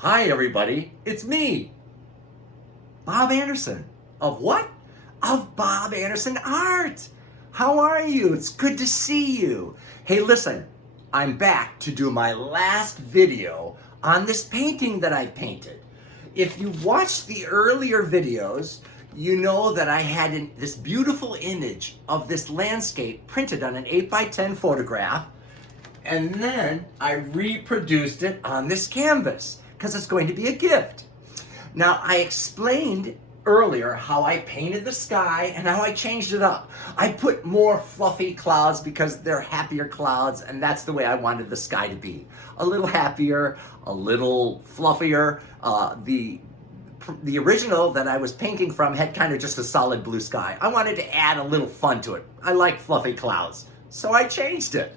Hi everybody, it's me, Bob Anderson. Of what? Of Bob Anderson Art. How are you? It's good to see you. Hey listen, I'm back to do my last video on this painting that I painted. If you watched the earlier videos, you know that I had this beautiful image of this landscape printed on an 8x10 photograph, and then I reproduced it on this canvas because it's going to be a gift. Now, I explained earlier how I painted the sky and how I changed it up. I put more fluffy clouds because they're happier clouds, and that's the way I wanted the sky to be. A little happier, a little fluffier. The original that I was painting from had kind of just a solid blue sky. I wanted to add a little fun to it. I like fluffy clouds, so I changed it.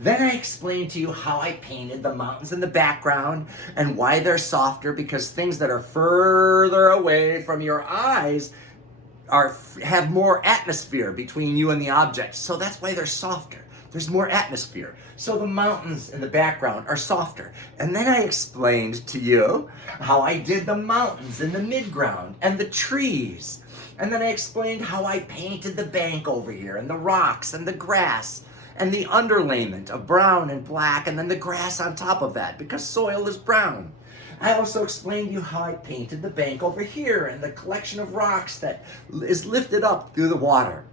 Then I explained to you how I painted the mountains in the background and why they're softer, because things that are further away from your eyes have more atmosphere between you and the object. So that's why they're softer. There's more atmosphere. So the mountains in the background are softer. And then I explained to you how I did the mountains in the midground and the trees. And then I explained how I painted the bank over here and the rocks and the grass and the underlayment of brown and black, and then the grass on top of that, because soil is brown. I also explained to you how I painted the bank over here and the collection of rocks that is lifted up through the water.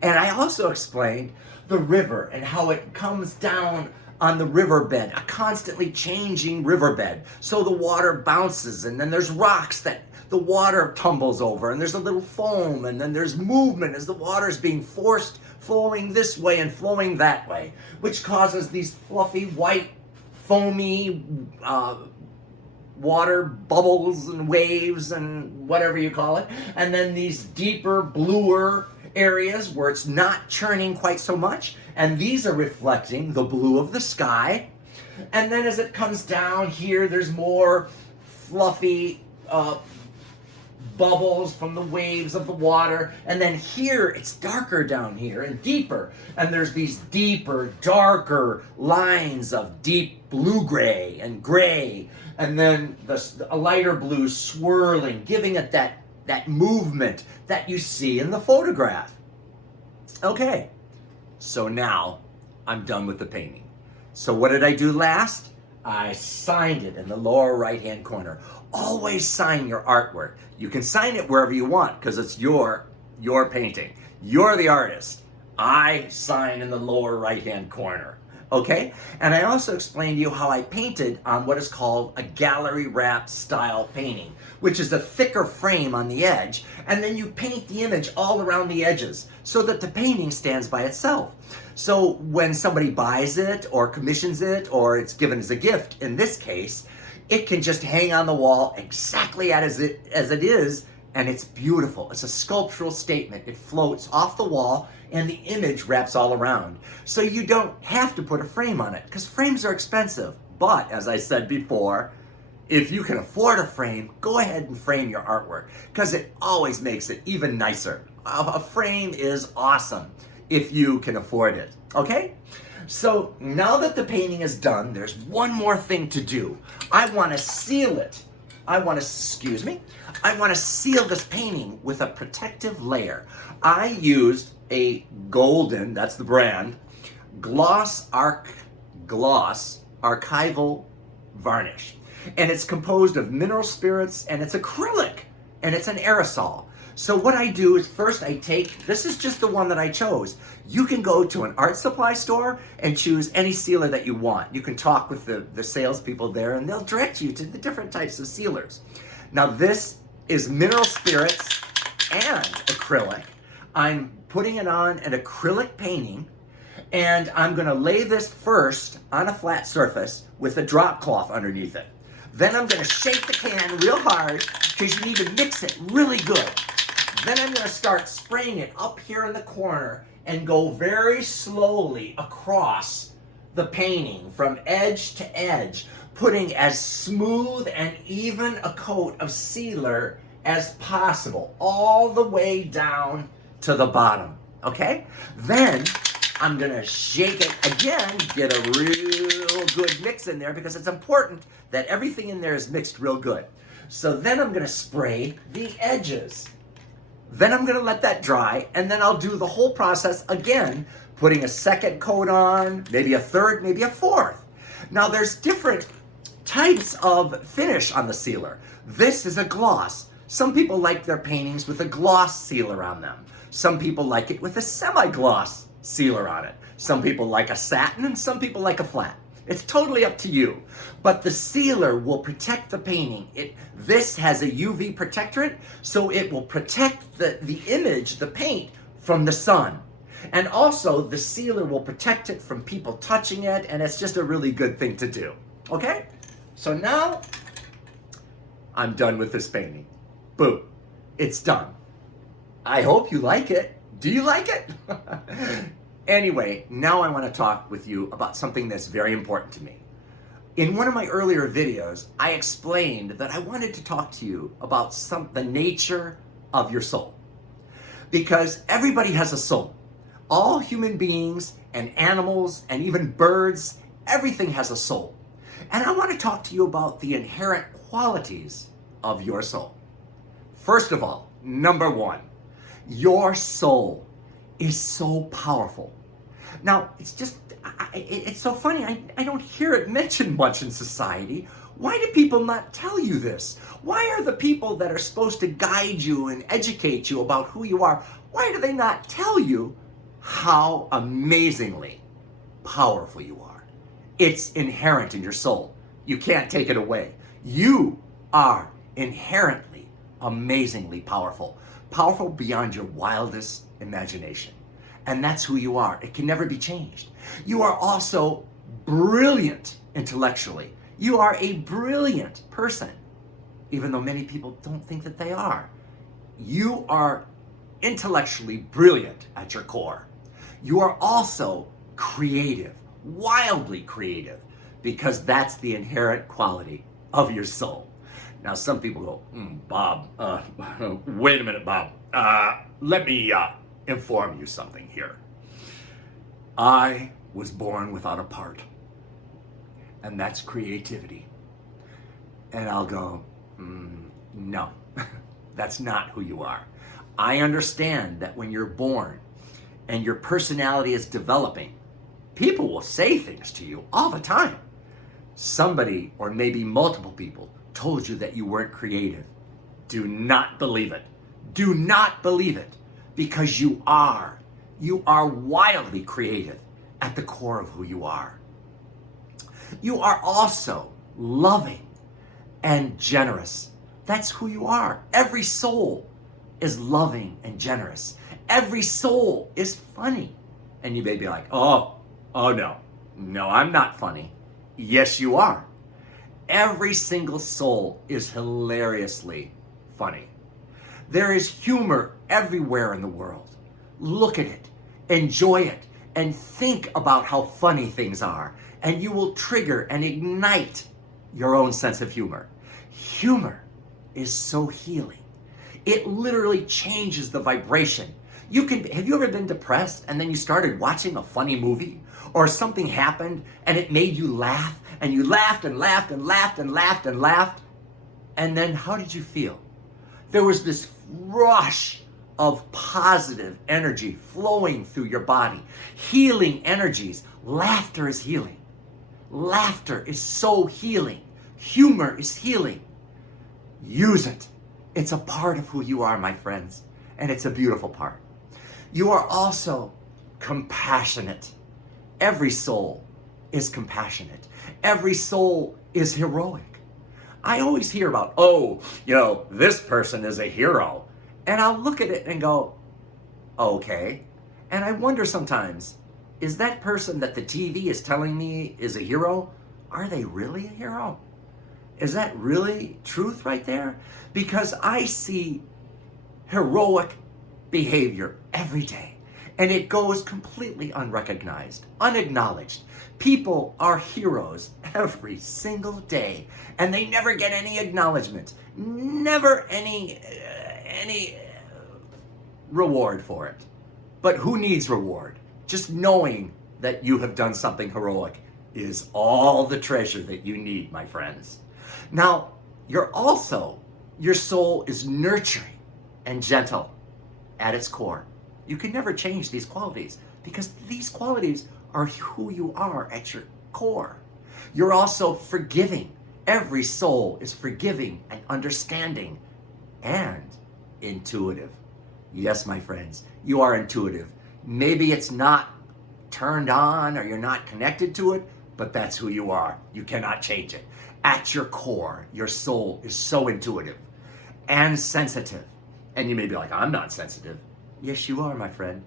And I also explained the river and how it comes down on the riverbed, a constantly changing riverbed. So the water bounces, and then there's rocks that the water tumbles over, and there's a little foam, and then there's movement as the water's being forced, flowing this way and flowing that way, which causes these fluffy, white, foamy water bubbles and waves and whatever you call it. And then these deeper, bluer areas where it's not churning quite so much, and these are reflecting the blue of the sky. And then as it comes down here, there's more fluffy bubbles from the waves of the water, and then here it's darker down here and deeper, and there's these deeper, darker lines of deep blue-gray and gray, and then a lighter blue swirling, giving it that movement that you see in the photograph. Okay, so now I'm done with the painting. So what did I do last? I signed it in the lower right-hand corner. Always sign your artwork. You can sign it wherever you want because it's your painting. You're the artist. I sign in the lower right-hand corner. Okay? And I also explained to you how I painted on what is called a gallery wrap style painting, which is a thicker frame on the edge, and then you paint the image all around the edges so that the painting stands by itself. So when somebody buys it or commissions it or it's given as a gift, in this case, it can just hang on the wall exactly as it is, and it's beautiful. It's a sculptural statement. It floats off the wall and the image wraps all around. So you don't have to put a frame on it because frames are expensive. But as I said before, if you can afford a frame, go ahead and frame your artwork because it always makes it even nicer. A frame is awesome if you can afford it, okay? So now that the painting is done, there's one more thing to do. I want to seal it. I want to seal this painting with a protective layer. I used a golden, that's the brand, gloss archival varnish. And it's composed of mineral spirits, and it's acrylic, and it's an aerosol. So what I do is first I take, this is just the one that I chose. You can go to an art supply store and choose any sealer that you want. You can talk with the salespeople there and they'll direct you to the different types of sealers. Now this is mineral spirits and acrylic. I'm putting it on an acrylic painting, and I'm gonna lay this first on a flat surface with a drop cloth underneath it. Then I'm gonna shake the can real hard because you need to mix it really good. Then I'm going to start spraying it up here in the corner and go very slowly across the painting from edge to edge, putting as smooth and even a coat of sealer as possible, all the way down to the bottom, okay? Then I'm gonna shake it again, get a real good mix in there because it's important that everything in there is mixed real good. So then I'm gonna spray the edges. Then I'm gonna let that dry, and then I'll do the whole process again, putting a second coat on, maybe a third, maybe a fourth. Now there's different types of finish on the sealer. This is a gloss. Some people like their paintings with a gloss sealer on them. Some people like it with a semi-gloss sealer on it. Some people like a satin and some people like a flat. It's totally up to you. But the sealer will protect the painting. This has a UV protectorant, so it will protect the image, the paint, from the sun. And also the sealer will protect it from people touching it, and it's just a really good thing to do. Okay? So now I'm done with this painting. Boom. It's done. I hope you like it. Do you like it? Anyway, now I want to talk with you about something that's very important to me. In one of my earlier videos, I explained that I wanted to talk to you about the nature of your soul. Because everybody has a soul. All human beings and animals and even birds, everything has a soul. And I want to talk to you about the inherent qualities of your soul. First of all, number one, your soul is so powerful. Now, it's so funny, I don't hear it mentioned much in society. Why do people not tell you this? Why are the people that are supposed to guide you and educate you about who you are, why do they not tell you how amazingly powerful you are? It's inherent in your soul. You can't take it away. You are inherently, amazingly powerful. Powerful beyond your wildest imagination. And that's who you are. It can never be changed. You are also brilliant intellectually. You are a brilliant person, even though many people don't think that they are. You are intellectually brilliant at your core. You are also creative, wildly creative, because that's the inherent quality of your soul. Now, some people go, Bob, wait a minute, Bob. Let me inform you something here. I was born without a part, and that's creativity. And I'll go, no, that's not who you are. I understand that when you're born and your personality is developing, people will say things to you all the time. Somebody, or maybe multiple people, told you that you weren't creative. Do not believe it. Do not believe it, because you are. You are wildly creative at the core of who you are. You are also loving and generous. That's who you are. Every soul is loving and generous. Every soul is funny. And you may be like, oh no, I'm not funny. Yes, you are. Every single soul is hilariously funny. There is humor everywhere in the world. Look at it, enjoy it, and think about how funny things are, and you will trigger and ignite your own sense of humor. Humor is so healing. It literally changes the vibration. Have you ever been depressed and then you started watching a funny movie, or something happened and it made you laugh, and you laughed and laughed and laughed and laughed and laughed, and then how did you feel? There was this rush of positive energy flowing through your body, healing energies. Laughter is healing. Laughter is so healing. Humor is healing. Use it. It's a part of who you are, my friends, and it's a beautiful part. You are also compassionate. Every soul is compassionate. Every soul is heroic. I always hear about, this person is a hero. And I'll look at it and go, okay. And I wonder sometimes, is that person that the TV is telling me is a hero, are they really a hero? Is that really truth right there? Because I see heroic behavior every day, and it goes completely unrecognized, unacknowledged. People are heroes every single day, and they never get any acknowledgement, never any reward for it. But who needs reward? just knowing that you have done something heroic is all the treasure that you need, my friends. Now, your soul is nurturing and gentle at its core. You can never change these qualities because these qualities are who you are at your core. You're also forgiving. Every soul is forgiving and understanding and intuitive. Yes, my friends, you are intuitive. Maybe it's not turned on or you're not connected to it, but that's who you are. You cannot change it. At your core, your soul is so intuitive and sensitive. And you may be like, I'm not sensitive. Yes, you are, my friend.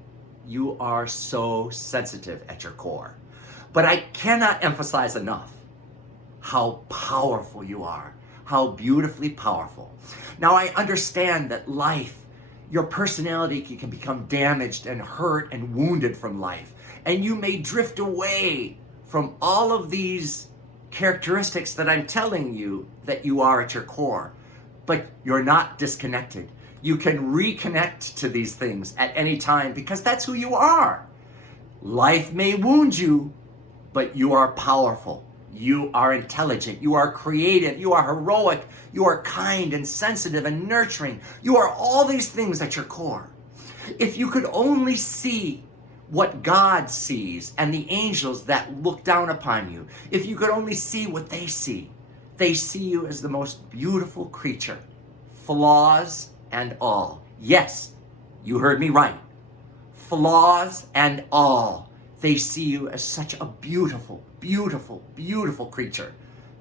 You are so sensitive at your core. But I cannot emphasize enough how powerful you are, how beautifully powerful. Now, I understand that life, your personality can become damaged and hurt and wounded from life. And you may drift away from all of these characteristics that I'm telling you that you are at your core. But you're not disconnected. You can reconnect to these things at any time because that's who you are. Life may wound you, but you are powerful. You are intelligent. You are creative. You are heroic. You are kind and sensitive and nurturing. You are all these things at your core. If you could only see what God sees and the angels that look down upon you, if you could only see what they see you as the most beautiful creature, flaws and all. Yes, you heard me right. Flaws and all. They see you as such a beautiful, beautiful, beautiful creature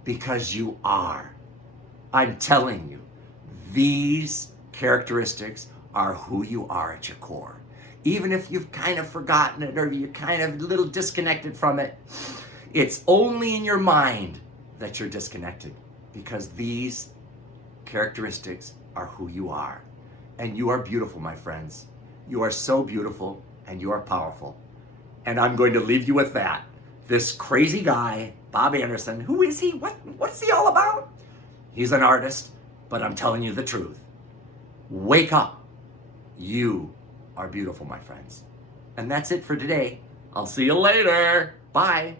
because you are. I'm telling you, these characteristics are who you are at your core. Even if you've kind of forgotten it or you're kind of a little disconnected from it, it's only in your mind that you're disconnected because these characteristics are who you are. And you are beautiful, my friends. You are so beautiful and you are powerful. And I'm going to leave you with that. This crazy guy, Bob Anderson, who is he? What's he all about? He's an artist, but I'm telling you the truth. Wake up. You are beautiful, my friends. And that's it for today. I'll see you later. Bye.